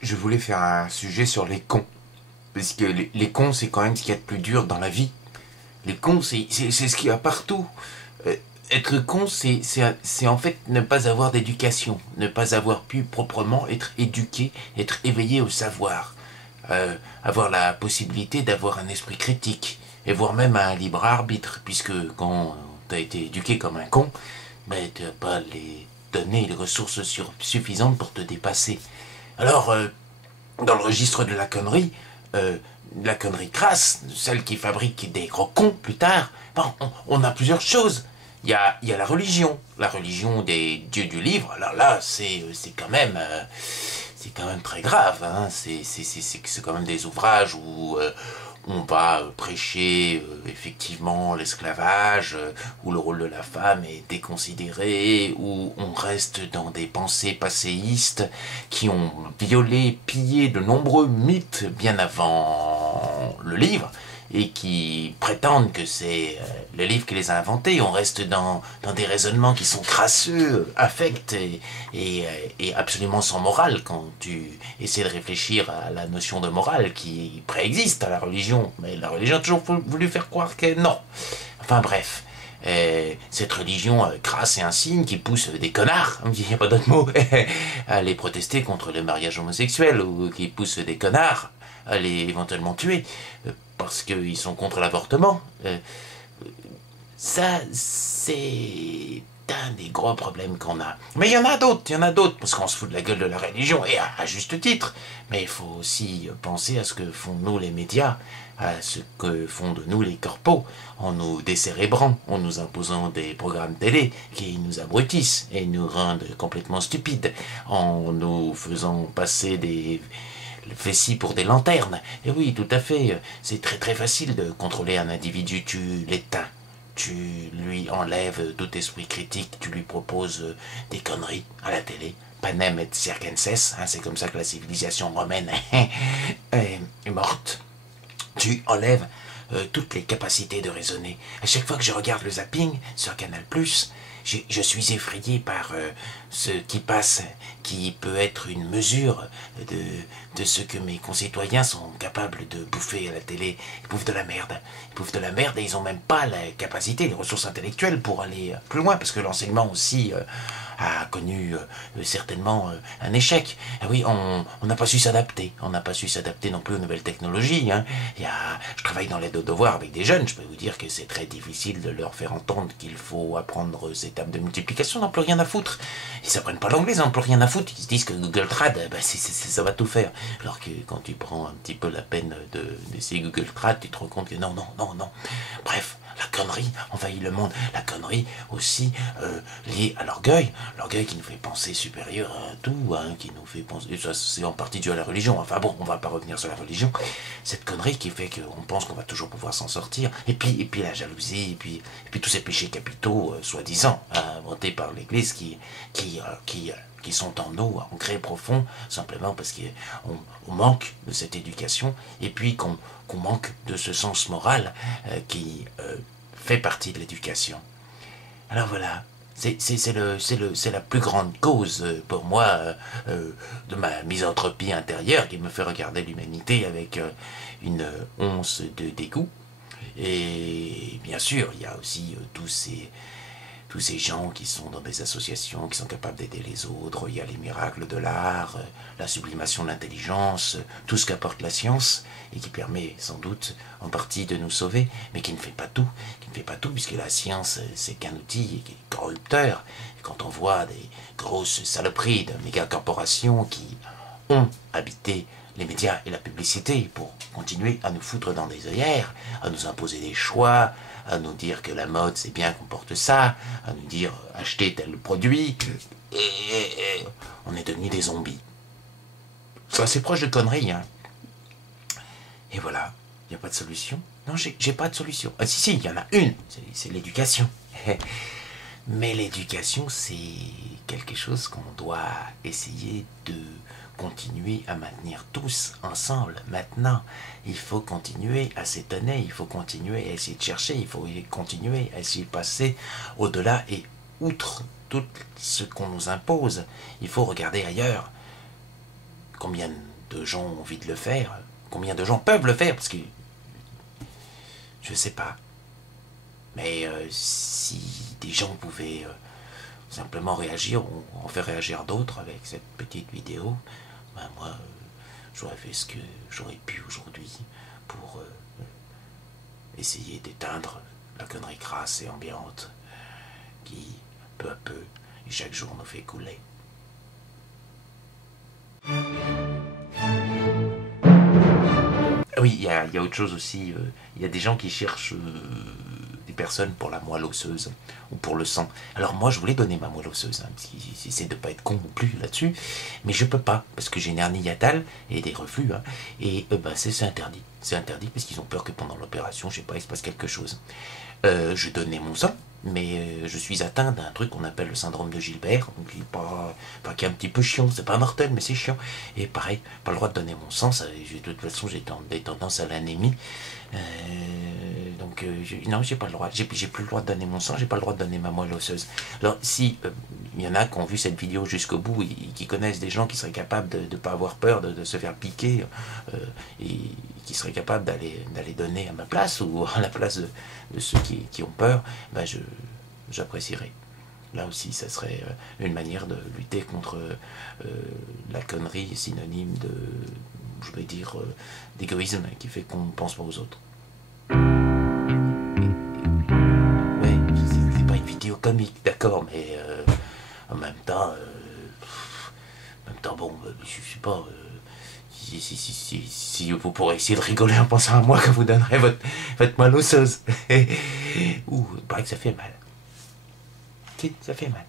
Je voulais faire un sujet sur les cons. Parce que les cons, c'est quand même ce qu'il y a de plus dur dans la vie. Les cons, c'est ce qu'il y a partout. Euh, Être con, c'est en fait ne pas avoir d'éducation. Ne pas avoir pu proprement être éduqué, être éveillé au savoir. Avoir la possibilité d'avoir un esprit critique. Et voire même un libre arbitre. Puisque quand t'as été éduqué comme un con, ben, tu n'as pas les donner les ressources suffisantes pour te dépasser. Alors, dans le registre de la connerie crasse, celle qui fabrique des gros cons plus tard, bon, on a plusieurs choses. Il y a la religion des dieux du livre. Alors là, c'est quand même très grave. Hein. C'est quand même des ouvrages où on va prêcher effectivement l'esclavage, où le rôle de la femme est déconsidéré, où on reste dans des pensées passéistes qui ont violé, pillé de nombreux mythes bien avant le livre, et qui prétendent que c'est le livre qui les a inventés. On reste dans des raisonnements qui sont crasseux, affects et absolument sans morale quand tu essaies de réfléchir à la notion de morale qui préexiste à la religion. Mais la religion a toujours voulu faire croire que non. Enfin bref. Cette religion crasse et insigne qui pousse des connards, il n'y a pas d'autre mot, à aller protester contre le mariage homosexuel, ou qui pousse des connards à aller éventuellement tuer parce qu'ils sont contre l'avortement. Ça, c'est un des gros problèmes qu'on a. Mais il y en a d'autres, parce qu'on se fout de la gueule de la religion, et à juste titre. Mais il faut aussi penser à ce que font nous les médias, à ce que font de nous les corpos, en nous décérébrant, en nous imposant des programmes télé qui nous abrutissent et nous rendent complètement stupides, en nous faisant passer des vessie pour des lanternes. Et oui, tout à fait, c'est très très facile de contrôler un individu. Tu l'éteins, tu lui enlèves tout esprit critique, tu lui proposes des conneries à la télé. Panem et circenses, hein, c'est comme ça que la civilisation romaine est morte. Tu enlèves toutes les capacités de raisonner. À chaque fois que je regarde le zapping sur Canal+, je suis effrayé par ce qui passe, qui peut être une mesure de ce que mes concitoyens sont capables de bouffer à la télé. Ils bouffent de la merde. Ils bouffent de la merde et ils n'ont même pas la capacité, les ressources intellectuelles pour aller plus loin, parce que l'enseignement aussi a connu certainement un échec. Ah oui, on n'a pas su s'adapter. On n'a pas su s'adapter non plus aux nouvelles technologies. Hein. Je travaille dans l'aide aux devoirs avec des jeunes. Je peux vous dire que c'est très difficile de leur faire entendre qu'il faut apprendre ces tables de multiplication. Ils n'ont plus rien à foutre. Ils apprennent pas l'anglais, ils n'ont plus rien à foutre. Ils se disent que Google Trad, ça va tout faire. Alors que quand tu prends un petit peu la peine d'essayer Google Trad, tu te rends compte que non. Bref, la connerie envahit le monde. La connerie aussi liée à l'orgueil. L'orgueil qui nous fait penser supérieur à tout, hein, qui nous fait penser... Et ça, c'est en partie dû à la religion. Enfin bon, on va pas revenir sur la religion. Cette connerie qui fait qu'on pense qu'on va toujours pouvoir s'en sortir. Et puis la jalousie, et puis tous ces péchés capitaux, soi-disant, hein, inventés par l'Église, qui sont en nous, ancrés profond, simplement parce qu'on manque de cette éducation, et puis qu'on manque de ce sens moral qui fait partie de l'éducation. Alors voilà, c'est la plus grande cause pour moi de ma misanthropie intérieure qui me fait regarder l'humanité avec une once de dégoût. Et bien sûr, il y a aussi tous ces gens qui sont dans des associations, qui sont capables d'aider les autres. Il y a les miracles de l'art, la sublimation de l'intelligence, tout ce qu'apporte la science, et qui permet sans doute en partie de nous sauver, mais qui ne fait pas tout. Puisque la science, c'est qu'un outil qui est corrupteur. Et quand on voit des grosses saloperies de méga-corporations qui ont habité les médias et la publicité pour continuer à nous foutre dans des œillères, à nous imposer des choix, à nous dire que la mode c'est bien qu'on porte ça, à nous dire acheter tel produit, et on est devenus des zombies. C'est assez proche de conneries, hein. Et voilà, il n'y a pas de solution. Non, j'ai pas de solution. Ah si, il y en a une, c'est l'éducation. Mais l'éducation, c'est quelque chose qu'on doit essayer de continuer à maintenir tous ensemble. Maintenant, il faut continuer à s'étonner, il faut continuer à essayer de chercher, il faut continuer à essayer de passer au-delà et outre tout ce qu'on nous impose. Il faut regarder ailleurs. combien de gens ont envie de le faire, combien de gens peuvent le faire, parce que je sais pas. Mais si des gens pouvaient simplement réagir, ou en faire réagir d'autres avec cette petite vidéo, ben moi, j'aurais fait ce que j'aurais pu aujourd'hui pour essayer d'éteindre la connerie crasse et ambiante qui, peu à peu, et chaque jour nous fait couler. Oui, il y a autre chose aussi. Il y a des gens qui cherchent des personnes pour la moelle osseuse ou pour le sang. Alors moi, je voulais donner ma moelle osseuse, hein, parce qu'ils essaient de pas être con non plus là-dessus, mais je peux pas, parce que j'ai une hernie hiatale et des reflux, hein, et ben, c'est interdit. C'est interdit parce qu'ils ont peur que pendant l'opération, je sais pas, il se passe quelque chose. Je donnais mon sang, mais je suis atteint d'un truc qu'on appelle le syndrome de Gilbert, donc qui est pas qui est un petit peu chiant, c'est pas mortel, mais c'est chiant. Et pareil, pas le droit de donner mon sang, ça, de toute façon j'ai des tendances à l'anémie. Donc non, j'ai pas le droit, j'ai plus le droit de donner mon sang, j'ai pas le droit de donner ma moelle osseuse. Alors si il y en a qui ont vu cette vidéo jusqu'au bout et qui connaissent des gens qui seraient capables de ne pas avoir peur de se faire piquer et qui seraient capables d'aller donner à ma place ou à la place de ceux qui ont peur, ben j'apprécierais. Là aussi, ça serait une manière de lutter contre la connerie synonyme de, je vais dire, d'égoïsme qui fait qu'on ne pense pas aux autres. Ouais, c'est pas une vidéo comique, d'accord, mais en même temps, bon, je sais pas. Si vous pourrez essayer de rigoler en pensant à moi quand vous donnerez votre moelle osseuse. Ouh, il paraît que ça fait mal. Si, ça fait mal.